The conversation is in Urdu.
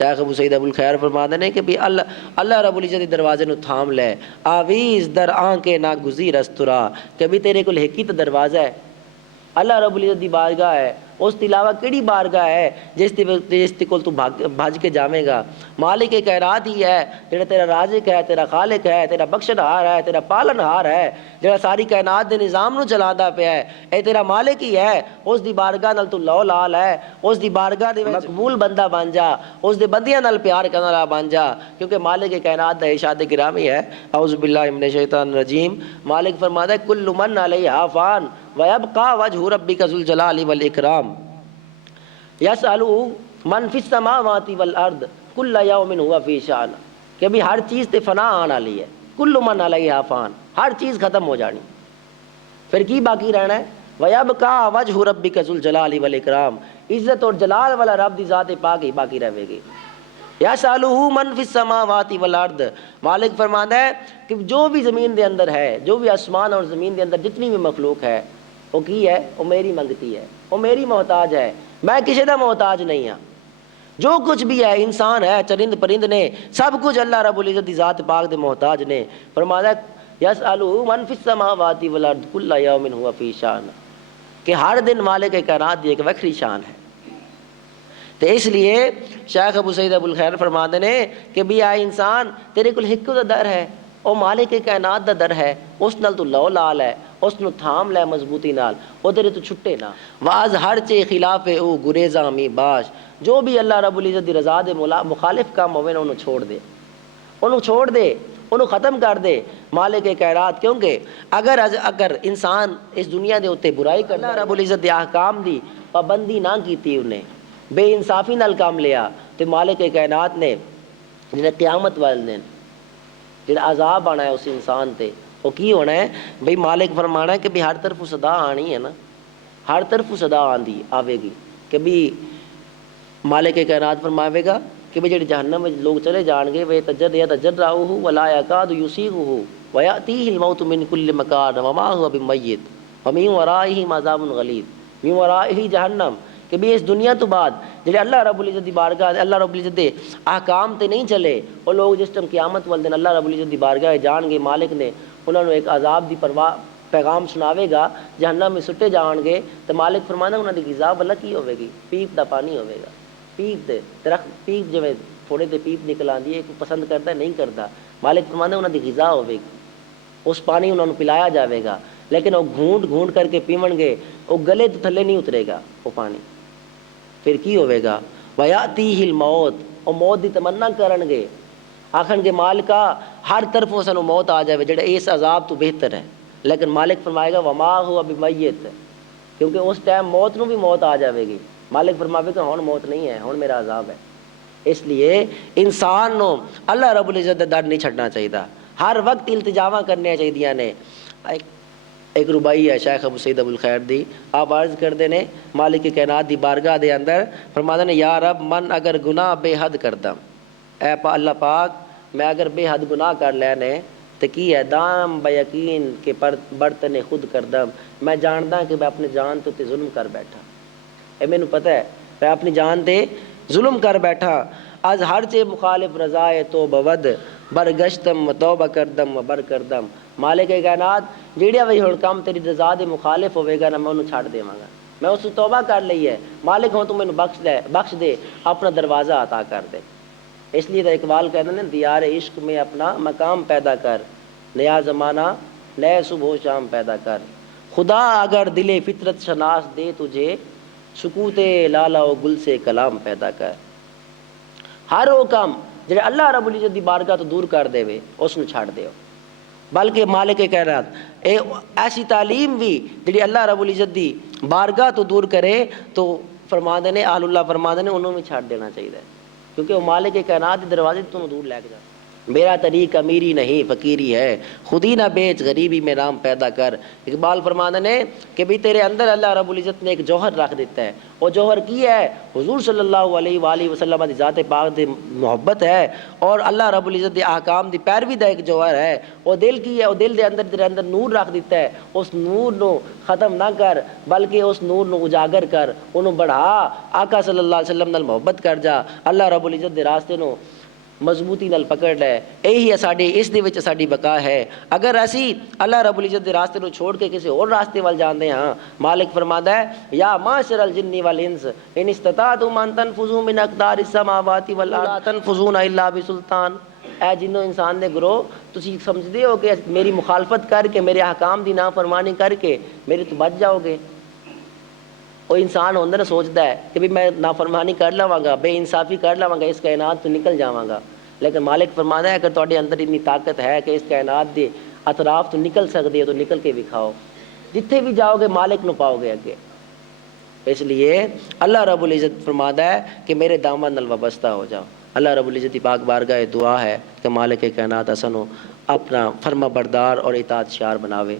شیخ ابو سعید ابو الخیر فرماتے ہیں کہ بھی اللہ رب العزت دروازے نو تھام لے، آویز در آنکے نا گزیر استرا، کہ بھی تیرے کول ایک ہی تو دروازہ ہے، اللہ رب العزت دی بارگاہ ہے، اس کے علاوہ کیڑی بارگاہ ہے جس تے کول تو بھج کے جاویں گا؟ مالک کائنات ہی ہے جڑا تیرا رازق ہے، تیرا خالق ہے، تیرا بخشنہار ہے، تیرا پالنہار ہے، جڑا ساری کائنات دے نظام نو چلاندا پیا ہے، اے تیرا مالک ہی ہے۔ اس دی بارگاہ نال تو لو لال ہے، اس دی بارگاہ دے مقبول بندہ بن جا، اس دے بندیاں نال پیار کرن والا بن جا، کیونکہ مالک کائنات دا ارشاد گرامی ہے، اعوذ باللہ من الشیطان الرجیم، مالک فرماتا ہے کل من علیہا فان وَيَبْقَى وَجْهُ رَبِّكَ ذُو الْجَلَالِ وَالْإِكْرَامِ يَسْأَلُهُ مَنْ فِي السَّمَاوَاتِ وَالْأَرْضِ كُلَّ يَوْمٍ هُوَ فِي شَأْنٍ، کہ بھی ہر چیز تے فنا آن والی ہے، کل من علیہا فان، ہر چیز ختم ہو جانی، پھر کی باقی رہنا ہے؟ وَيَبْقَى وَجْهُ رَبِّكَ ذُو الْجَلَالِ وَالْإِكْرَامِ، عزت اور جلال والا رب دی ذات پاک ہی باقی رہے گی۔ یَسْأَلُهُ مَنْ فِي السَّمَاوَاتِ وَالْأَرْضِ، مالک فرماتا ہے کہ جو بھی زمین دے اندر ہے، جو بھی آسمان اور زمین دے اندر جتنی بھی مخلوق ہے، وہ کی ہے؟ وہ میری منگتی ہے، وہ میری محتاج ہے، میں کسی دا محتاج نہیں ہاں۔ جو کچھ بھی ہے، انسان ہے، چرند پرند نے، سب کچھ اللہ رب العزت دی ذات پاک دے محتاج نے۔ فرماتا ہے یسألہ من فی السماوات والارض کل یوم ہوا فی شان، کہ ہر دن مالک کائنات دی ایک وکری شان ہے۔ تو اس لیے شیخ ابو سعید ابو الخیر فرماتے ہیں کہ بھی آئے انسان تیرے کل ہک دا در ہے، او مالک کائنات دا در ہے، اس نال تو لو لال ہے، اس نو تھام لے مضبوطی نال، او تیرے تو چھٹے نہ۔ واز ہر چے خلاف او گریزاں می باش، جو بھی اللہ رب العزت دی رضا دے مخالف کام ہوئے نا انہوں چھوڑ دے، انہوں چھوڑ دے، انہوں ختم کر دے مالک کائنات۔ کیونکہ اگر انسان اس دنیا دے ہوتے برائی کرنا، اللہ رب العزت دے احکام دی پابندی نہ کیتی، انہیں بے انصافی نال کام لیا، تو مالک کائنات نے جنہیں قیامت والے دن جنہیں عذاب آنا ہے اس انسان تے، وہ کی ہونا ہے؟ بھئی مالک فرمانا ہے کہ بھی ہر طرف صدا آنی ہے نا، ہر طرف صدا آندی آوے گی، کہ بھی مالک کائنات فرماوے گا کہ بھی جڑے جہنم میں لوگ چلے جان گے، وہ تجرعہ ولا یکاد یسیغہ ویأتیہ الموت من کل مکان وما ہوا بمیت ومن ورائہ عذاب غلیظ، من ورائہ جہنم، کہ بھی اس دنیا تو بعد جڑے اللہ رب العزت دی بارگاہ اللہ رب العزت دے احکام تے نہیں چلے، وہ لوگ جس ٹائم قیامت والے دن اللہ رب العزت دی بارگاہ جان گے، مالک نے انہوں نے ایک عذاب دی پیغام سناوے گا، جہنم میں سٹے جان گے، تو مالک فرمانا انہوں دی غذا بھلا کی ہوے گی؟ پیپ دا پانی ہوے گا، پیپ دے درخت، پیپ جو تھوڑے دے پیپ نکل آندی ہے، پسند کرتا ہے نہیں کرتا، مالک فرمانا انہوں دی غذا ہوے گی، اس پانی انہوں نے پلایا جاوے گا، لیکن وہ گھونٹ گھونٹ کر کے پیون گے، وہ گلے تو تھلے نہیں اترے گا وہ پانی، پھر کی ہوئے گا؟ وَيَأْتِيهِ الْمَوْتِ، اور موت دی تمنا کرن گے، آکھن گے مالکا ہر طرف سانو موت آ جائے جڑے اس عذاب تو بہتر ہے، لیکن مالک فرمائے گا وما ہوا بمیت، کیونکہ اس ٹائم موت نو بھی موت آ جائے گی، مالک فرمائے گا ہن موت نہیں ہے، ہن میرا عذاب ہے۔ اس لیے انسان نو اللہ رب العزت دا ڈر نہیں چھڈنا چاہیے، ہر وقت التجاواں کرنے چاہیے نے۔ ایک ربائی ہے شیخ ابو سعید ابو الخیر دی، آپ عرض کردے نے مالک کائنات دی بارگاہ دے اندر، فرماتے نے یا رب من اگر گناہ بے حد کردم، اے اللہ پاک میں اگر بے حد گناہ کر لینے تو کی ہے؟ دام با یقین کہ برتن خود کردم، میں جاندا کہ میں اپنی جان تے ظلم کر بیٹھا، اے مینوں پتہ ہے میں اپنی جان تے ظلم کر بیٹھا، از ہر چے مخالف رضائے تو بود برگشتم توبہ کردم و بر کردم، مالک کائنات جیڑا وہی ہن کام تیری رضا دے مخالف ہوے گا نا، میں انہوں چھڑ دیواں گا، میں اس توبہ کر لئی ہے، مالک ہوں تو مینوں بخش دے، اپنا دروازہ عطا کر دے۔ اس لیے تو اقبال کہتے ہیں دیار عشق میں اپنا مقام پیدا کر، نیا زمانہ نئے صبح و شام پیدا کر، خدا اگر دل فطرت شناس دے تجھے، سکوت لالا و گل سے کلام پیدا کر۔ ہر وہ کام جڑے اللہ رب العزت دی بارگاہ تو دور کر دے وے اس نو چھڑ دیو، بلکہ مالک کائنات ایسی تعلیم بھی جڑی اللہ رب العزت دی بارگاہ تو دور کرے تو فرماندے نے اہل اللہ فرماندے نے انہوں میں چھڑ دینا چاہیے، کیونکہ وہ مالک کائنات دے دروازے تو دور لے کے جا، میرا طریق امیری نہیں فقیری ہے، خود ہی نہ بیچ غریبی میں نام پیدا کر۔ اقبال فرمانا نے کہ بھی تیرے اندر اللہ رب العزت نے ایک جوہر رکھ دیتا ہے، وہ جوہر کی ہے حضور صلی اللہ علیہ وآلہ وسلم دی ذات پاک دی محبت ہے، اور اللہ رب العزت دے احکام دی پیروی دا ایک جوہر ہے، وہ دل کی ہے، وہ دل دے اندر تیرے اندر نور رکھ دیتا ہے۔ اس نور نو ختم نہ کر بلکہ اس نور نو اجاگر کر، انہوں بڑھا، آقا صلی اللہ علیہ وسلم نال محبت کر جا، اللہ رب العزت دے راستے نو مضبوطی نال پکڑ لے۔ یہی ہے ساڈی اس دے وچ ساڈی بقا ہے۔ اگر اسی اللہ رب العزت دے راستے نو چھوڑ کے کسی اور راستے وال جاندے ہاں، مالک فرماتا ہے یا معاشر الجن والانس ان استطعتم ان تنفذوا من اقدار السماوات والارض لا تنفذون الا بسلطان۔ اے جنوں انسان دے گروہ، تسی سمجھدے ہو کہ میری مخالفت کر کے، میرے احکام دی نافرمانی کر کے میرے تو بچ جاؤ گے؟ وہ انسان ہوندہ نہ سوچتا ہے کہ بھی میں نافرمانی کر لواں گا، بے انصافی کر لواں گا، اس کائنات تو نکل جاواں گا، لیکن مالک فرماتا ہے اگر تواڈے اندر اتنی طاقت ہے کہ اس کائنات دے اطراف تو نکل سکتے ہو تو نکل کے دکھاؤ، جتھے بھی جاؤ گے مالک نو پاؤ گے اگے۔ اس لیے اللہ رب العزت فرماتا ہے کہ میرے دامن نال وابستہ ہو جاؤ۔ اللہ رب العزت کی پاک بارگاہ دعا ہے کہ مالک کائنات اسانو اپنا فرما بردار اور اطاعت شار بناوے۔